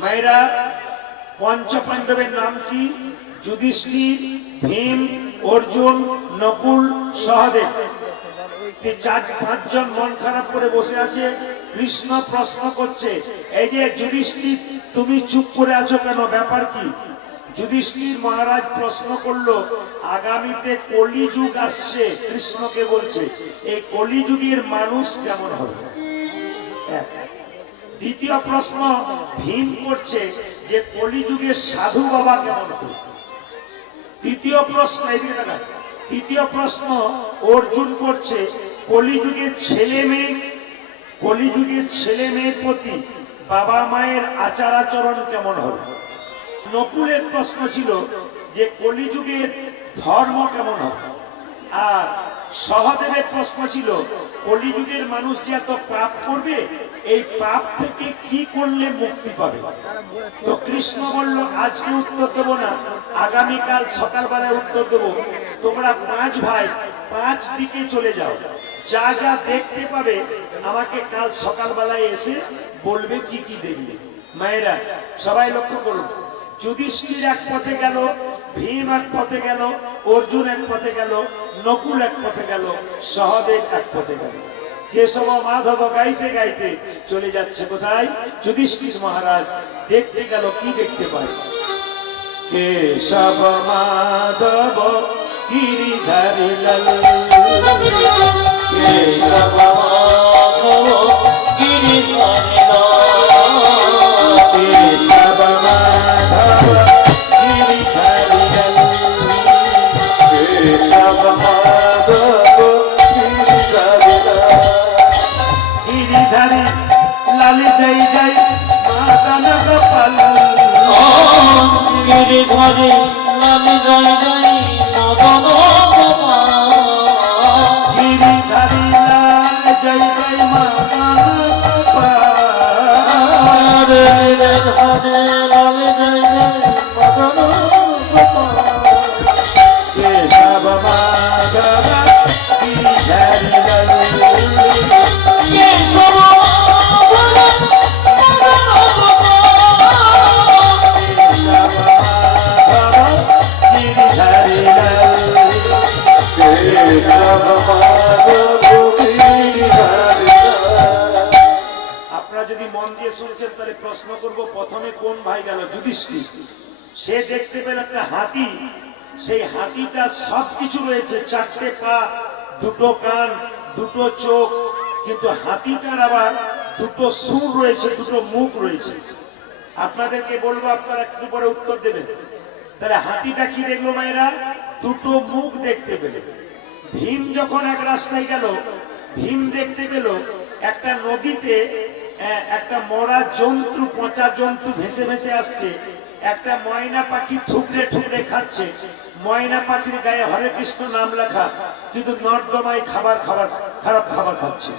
মায়েরা, পঞ্চপাণ্ডবের নাম কি? যুধিষ্ঠির, ভীম, অর্জুন, নকুল, সহদেব। চার পাঁচজন মন খারাপ করে বসে আছে। কৃষ্ণ প্রশ্ন করছে, এই যে যুধিষ্ঠির, তুমি চুপ করে আছো কেন, ব্যাপার কি? যুধিষ্ঠির মহারাজ প্রশ্ন করলো, আগামীতে কলিযুগ আসছে, কৃষ্ণকে বলছে, এই কলিযুগের মানুষ কেমন হবে? দ্বিতীয় প্রশ্ন ভীম করছে যে কলিযুগের সাধু বাবা কেমন হবে? তৃতীয় প্রশ্ন, এদিকে তাকান, তৃতীয় প্রশ্ন অর্জুন করছে, কলিযুগের ছেলে মেয়ের প্রতি বাবা মায়ের আচার আচরণ কেমন হবে? নকুলের প্রশ্ন ছিল যে কলিযুগের ধর্ম কেমন হবে? আর সহদেবের প্রশ্ন ছিল, কলিযুগের মানুষ যে এত পাপ করবে, এই পাপ থেকে কি করলে মুক্তি পাবে? তো কৃষ্ণ বলল, আজকে উত্তর দেবো না, আগামীকাল সকালবেলায় উত্তর দেবো। তোমরা পাঁচ ভাই পাঁচ দিকে চলে যাও, যা যা দেখতে পাবে আমাকে কাল সকালবেলায় এসে বলবে কি কি দেখবে। মায়েরা সবাই লক্ষ্য করুন, যুধিষ্ঠির এক পথে গেল, ভীম এক পথে গেল, অর্জুন এক পথে গেল, নকুল এক পথে গেল, সহদেব এক পথে গেল। কেশব মাধব গাইতে গাইতে চলে যাচ্ছে কোথায়? যুধিষ্ঠির মহারাজ দেখতে গেল, কি দেখতে পায়? কেশব মাধব গিরিধারী লাল, কেশব মাধব গিরিধারী লাল, কেশব মাধব গিরিধারী লাল, কেশব মাধব গিরিধারী লাল, গিরিধারী লাল জয় জয় মাদন গোপাল, গিরিধারী লাল জয় জয় মদন গোপাল, গিরিধারী লাল জয় জয় মাদন গোপাল, গিরিধারী লাল জয় জয় মদন গোপাল, কেশব মাধব গিরিধারী লাল, কেশব মাধব মদন গোপাল, কেশব মাধব গিরিধারী লাল। কেশব মাধব গিরিধারী লাল। আপনারা যদি মন দিয়ে শুনছেন তাহলে প্রশ্ন করব, প্রথমে কোন ভাই গেল? যুধিষ্ঠির। সে দেখতে পেল একটা হাতি, সেই হাতিটা সবকিছু রয়েছে, চারটে পা, দুটো কান, দুটো চোখ, কিন্তু হাতিটার আবার দুটো সুর রয়েছে, দুটো মুখ রয়েছে। আপনাদেরকে বলবো, আপনারা একটু পরে উত্তর দেবেন। তাহলে হাতিটা কি দেখলো মায়েরা? দুটো মুখ দেখতে পেল। ভীম যখন এক রাস্তায় গেল, ভীম দেখতে পেল একটা নদীতে একটা মরা জন্তু, পচা জন্তু ভেসে ভেসে আসছে। একটা ময়না পাখি ঠুকরে ঠুকরে খাচ্ছে। ময়না পাখির গায়ে হরে কৃষ্ণ নাম লেখা, কিন্তু নর্দমায় খারাপ খাবার খাচ্ছে।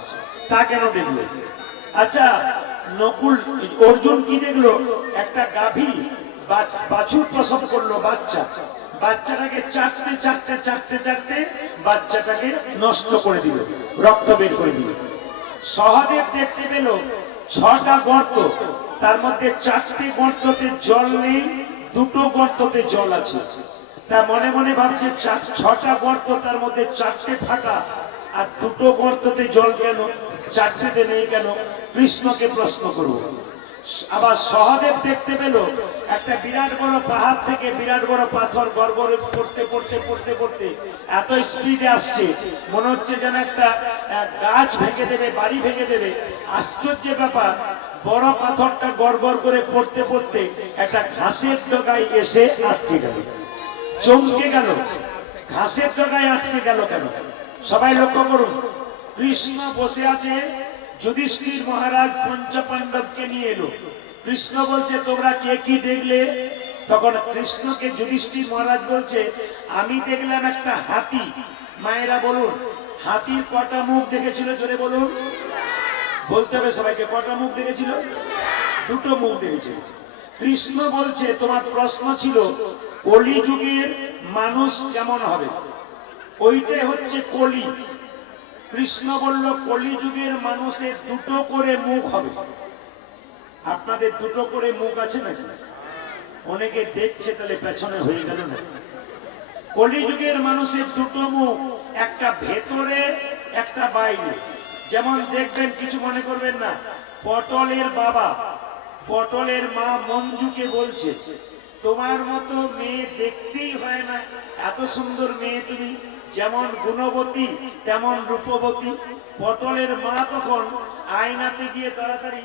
তা কেন দেখলো? আচ্ছা, নকুল অর্জুন কি দেখলো? একটা গাভী বাছুর প্রসব করলো, বাচ্চাটাকে চাটতে চাটতে চাটতে চাটতে বাচ্চাটাকে নষ্ট করে দিল, রক্ত বের করে দিল। সহদেব দেখতে পেল 6টা গর্ত, তার মধ্যে 4টে গর্ততে জল নেই, 2টো গর্ততে জল আছে। তা মনে মনে ভাবছে 6টা গর্ত, তার মধ্যে 4টে ফাঁকা, আর 2টো গর্ততে জল কেন, 4টেতে নেই কেন? কৃষ্ণকে প্রশ্ন করব। আবার সহদেব দেখতে পেল একটা বিরাট বড় পাহাড় থেকে বিরাট বড় পাথর গড়গড়ে পড়তে পড়তে পড়তে পড়তে এত স্পিডে আসছে, মনে হচ্ছে যেন একটা গাছ ভেঙে দেবে, বাড়ি ভেঙে দেবে। আশ্চর্যের ব্যাপার, বড় পাথরটা গড়গড় করে পড়তে পড়তে একটা ঘাসের ডগায় এসে আটকে গেল, চমকে গেল। ঘাসের ডগায় আটকে গেল কেন? সবাই লক্ষ্য করুন, কৃষ্ণ বসে আছে, যুধিষ্ঠির মহারাজ পঞ্চপাণ্ডবকে নিয়ে এলো। কৃষ্ণ বলছে, তোমরা কে কি দেখলে? তখন কৃষ্ণকে যুধিষ্ঠির মহারাজ বলছে, আমি দেখলাম একটা হাতি। মায়েরা বলুন, হাতির কটা মুখ দেখেছিল? জোরে বলুন, বলতে হবে সবাইকে। কটা মুখ দেখেছিল? 2টো মুখ দেখেছিল। কৃষ্ণ বলছে, তোমার প্রশ্ন ছিল কলিযুগের মানুষ কেমন হবে, ওইটাই হচ্ছে কলি। কৃষ্ণ বলল, কলিযুগের মানুষের 2টো করে মুখ হবে। আপনাদের দুটো করে মুখ আছে নাকি? অনেকে দেখছে, তাহলে পেছনে হয়ে গেল না? কলিযুগের মানুষের দুটো মুখ, একটা ভেতরে একটা বাইরে। যেমন দেখবেন, কিছু মনে করবেন না, পটলের বাবা পটলের মা মঞ্জুকে বলছে, তোমার মতো মেয়ে দেখতেই হয় না, এত সুন্দর মেয়ে তুমি, যেমন গুণবতী তেমন রূপবতী। পটলের মা তখন আয়নাতে গিয়ে তাড়াতাড়ি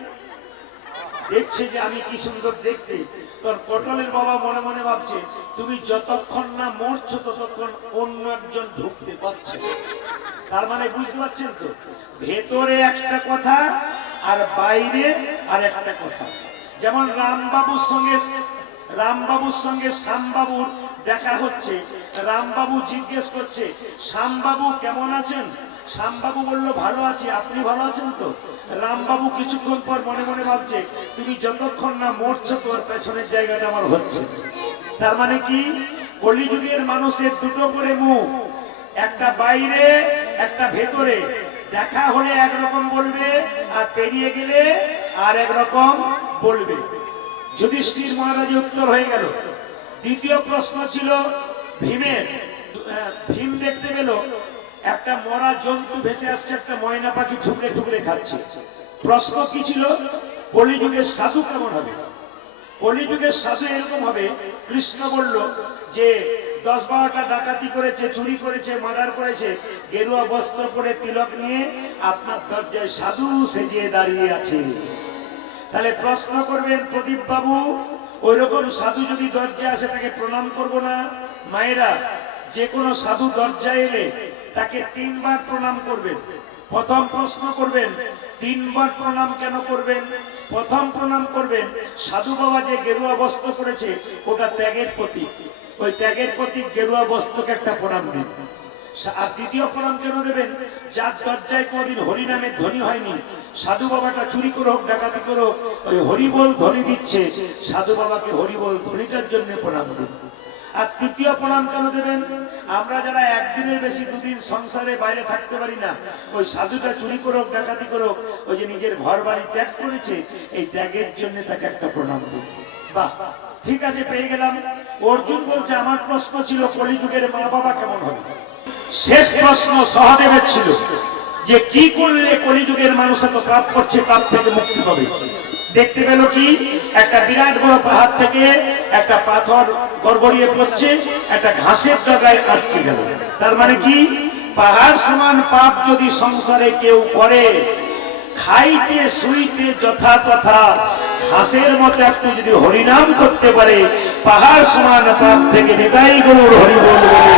দেখছে যে আমি কি সুন্দর দেখতে। তোর পটলের বাবা মনে মনে ভাবছে, তুমি যতক্ষণ না মরছো ততক্ষণ অন্য একজন ঢুকতে পারছে। তার মানে বুঝতে পারছেন তো, ভেতরে একটা কথা আর বাইরে আর একটা কথা। যেমন রামবাবুর সঙ্গে শ্যামবাবুর দেখা হচ্ছে। রামবাবু জিজ্ঞেস করছে, শ্যামবাবু কেমন আছেন? শ্যামবাবু বলল, ভালো আছি, আপনি ভালো আছেন তো? রামবাবু কিছুক্ষণ পর মনে মনে ভাবছে, তুমি যতক্ষণ না মরছো তোর পেছনের জায়গাটা আমার হচ্ছে। তার মানে কি, কলিযুগের মানুষের দুটো করে মুখ, একটা বাইরে একটা ভেতরে। দেখা হলে একরকম বলবে, আর পেরিয়ে গেলে আর একরকম বলবে। যুধিষ্ঠির মহারাজের উত্তর হয়ে গেল। দ্বিতীয় প্রশ্ন ছিল ভীমের। ভীম দেখতে পেল একটা মরা জন্তু ভেসে আসছে, একটা ময়না পাখি ঠুকরে ঠুকরে খাচ্ছে। প্রশ্ন কি ছিল? কলিযুগের সাধু কেমন হবে? কলিযুগের সাধু এরকম হবে। কৃষ্ণ বলল যে 10-12টা ডাকাতি করেছে, চুরি করেছে, মার্ডার করেছে, গেরুয়া বস্ত্র পরে তিলক নিয়ে আপনার দরজায় সাধু সেজে দাঁড়িয়ে আছে। তাহলে প্রশ্ন করবেন, প্রদীপ বাবু ওই রকম সাধু যদি দরজায় আসে তাকে প্রণাম করব না? মায়েরা, যে কোনো সাধু দরজায় এলে তাকে 3 বার প্রণাম করবেন। প্রথম প্রশ্ন করবেন, 3 বার প্রণাম কেন করবেন? প্রথম প্রণাম করবেন, সাধু বাবা যে গেরুয়া বস্ত্র পরেছে ওটা ত্যাগের প্রতীক, ওই ত্যাগের প্রতীক গেরুয়া বস্ত্রকে একটা প্রণাম দিন। আর দ্বিতীয় প্রণাম কেন দেবেন? যার দরজায় কোনদিন হরিনামের ধ্বনি হয়নি, সাধু বাবাটা চুরি করে হোক ডাকাতি করে হোক, ওই হরিবোল ধ্বনি দিচ্ছে, সাধু বাবাকে হরিবোল ধ্বনিটার জন্য প্রণাম দিন। আর তৃতীয় প্রণাম কেন দেবেন? আমরা যারা একদিনের বেশি 2 দিন সংসারে বাইরে থাকতে পারি না, ওই সাধুটা চুরি করে হোক ডাকাতি করে হোক, ওই যে নিজের ঘর বাড়ি ত্যাগ করেছে, এই ত্যাগের জন্য তাকে একটা প্রণাম দিন। বাহ, ঠিক আছে, পেয়ে গেলাম। অর্জুন বলছে, আমার প্রশ্ন ছিল কলিযুগের মা বাবা কেমন হবে। শেষ প্রশ্ন সহদেবের ছিল যে কি করলে কলিযুগের মানুষ এত পাপ করছে, পাপ থেকে মুক্তি পাবে। দেখতে পেল কি, একটা বিরাট বড় পাহাড় থেকে একটা পাথর গড়গড়িয়ে পড়ছে, একটা ঘাসের জায়গায় আটকে গেল। তার মানে কি, পাহাড় সমান পাপ যদি সংসারে কেউ করে, খাইতে শুইতে যথা তথা ঘাসের মতো একটু যদি হরিনাম করতে পারে, পাহাড় সমান পাপ থেকে নিতাই গৌর হরি বল বলে